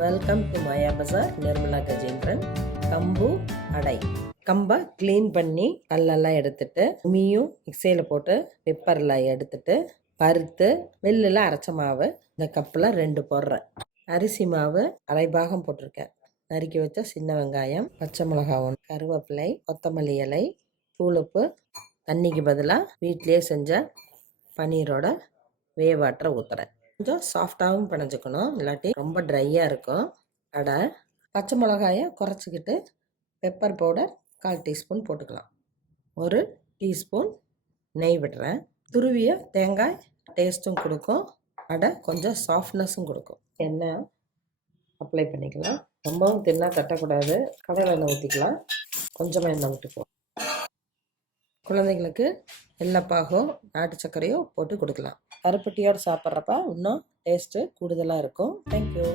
Welcome to மாயா பஜார். நிர்மலா கஜேந்திரன். கம்பு அடை. கம்பை க்ளீன் பண்ணி கல்லெல்லாம் எடுத்துட்டு உமியும் மிக்சியில் போட்டு பெப்பர்லாம் எடுத்துட்டு வறுத்து மில்லில் அரைச்ச மாவு இந்த கப்பில் 2 போடுறேன். அரிசி மாவு அரை பாகம் போட்டிருக்கேன். நறுக்கி வச்ச சின்ன வெங்காயம், பச்சை மிளகாய் 1, கருவேப்பிலை, கொத்தமல்லி இலை, தூளுப்பு, தண்ணிக்கு பதிலாக வீட்டிலேயே செஞ்ச பன்னீரோட வேவாட்டரை ஊற்றுறேன். கொஞ்சம் சாஃப்டாகவும் பிணைஞ்சிக்கணும், இல்லாட்டி ரொம்ப ட்ரையாக இருக்கும் அடை. பச்சை மிளகாயை குறைச்சிக்கிட்டு பெப்பர் பவுடர் 1/4 டீஸ்பூன் போட்டுக்கலாம். 1 டீஸ்பூன் நெய் விடுறேன். துருவிய தேங்காய் டேஸ்ட்டும் கொடுக்கும், அடை கொஞ்சம் சாஃப்ட்னஸும் கொடுக்கும். எண்ணெய் அப்ளை பண்ணிக்கலாம். ரொம்பவும் தின்னா தட்டக்கூடாது. கடலை எண்ணெய் ஊற்றிக்கலாம். கொஞ்சமாக எண்ணெய் விட்டுக்குவோம். குழந்தைங்களுக்கு வெள்ளைப்பாகோ நாட்டு சர்க்கரையோ போட்டு கொடுக்கலாம். கருப்பட்டியோடு சாப்பிட்றப்ப இன்னும் டேஸ்ட்டு கூடுதலாக இருக்கும். தேங்க்யூ.